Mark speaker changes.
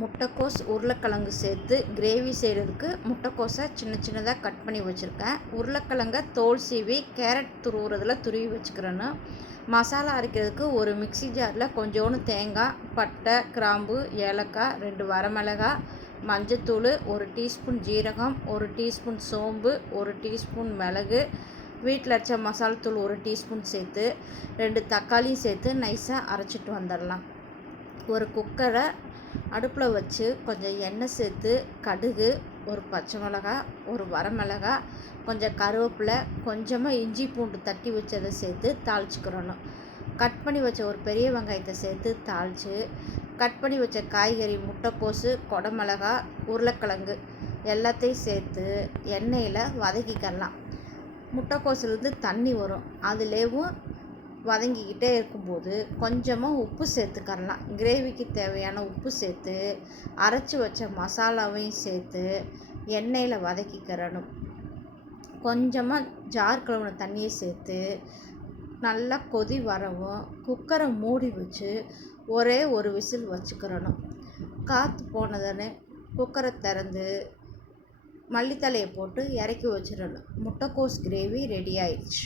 Speaker 1: முட்டைக்கோஸ் உருளைக்கிழங்கு சேர்த்து கிரேவி செய்கிறதுக்கு முட்டைக்கோஸை சின்ன சின்னதாக கட் பண்ணி வச்சுருக்கேன். உருளைக்கிழங்கை தோல் சீவி கேரட் துருவுறதில் துருவி வச்சுக்கிறேன்னு. மசாலா அரைக்கிறதுக்கு ஒரு மிக்சி ஜாரில் கொஞ்சோண்டு தேங்காய் பட்டை கிராம்பு ஏலக்காய் ரெண்டு வரமிளகாய் மஞ்சத்தூள் ஒரு டீஸ்பூன் ஜீரகம் ஒரு டீஸ்பூன் சோம்பு ஒரு டீஸ்பூன் மிளகு வீட்டில் அரைச்ச மசாலா தூள் ஒரு டீஸ்பூன் சேர்த்து ரெண்டு தக்காளியும் சேர்த்து நைஸாக அரைச்சிட்டு வந்துடலாம். ஒரு குக்கரை அடுப்பில் வச்சு கொஞ்சம் எண்ணெய் சேர்த்து கடுகு ஒரு பச்சை மிளகா ஒரு வரமிளகா கொஞ்சம் கருவேப்பிலை கொஞ்சமாக இஞ்சி பூண்டு தட்டி வச்சதை சேர்த்து தாளிச்சுக்கிறணும். கட் பண்ணி வச்ச ஒரு பெரிய வெங்காயத்தை சேர்த்து தாளித்து கட் பண்ணி வச்ச காய்கறி முட்டைக்கோசு கொடமிளகா உருளைக்கிழங்கு எல்லாத்தையும் சேர்த்து எண்ணெயில் வதக்கிக்கலாம். முட்டைக்கோசுலேருந்து தண்ணி வரும். அதுலேயும் வதங்கிக்கிட்டே இருக்கும்போது கொஞ்சமாக உப்பு சேர்த்துக்கரலாம் கிரேவிக்கு தேவையான உப்பு சேர்த்து அரைச்சி வச்ச மசாலாவையும் சேர்த்து எண்ணெயில் வதக்கிக்கிறணும். கொஞ்சமாக ஜார் கழுவுன தண்ணியை சேர்த்து நல்லா கொதி வரவும் குக்கரை மூடி வச்சு ஒரே ஒரு விசில் வச்சுக்கிறணும். காற்று போனதுன்னு குக்கரை திறந்து மல்லித்தலையை போட்டு இறக்கி வச்சிடணும். முட்டைக்கோஸ் கிரேவி ரெடி ஆயிடுச்சு.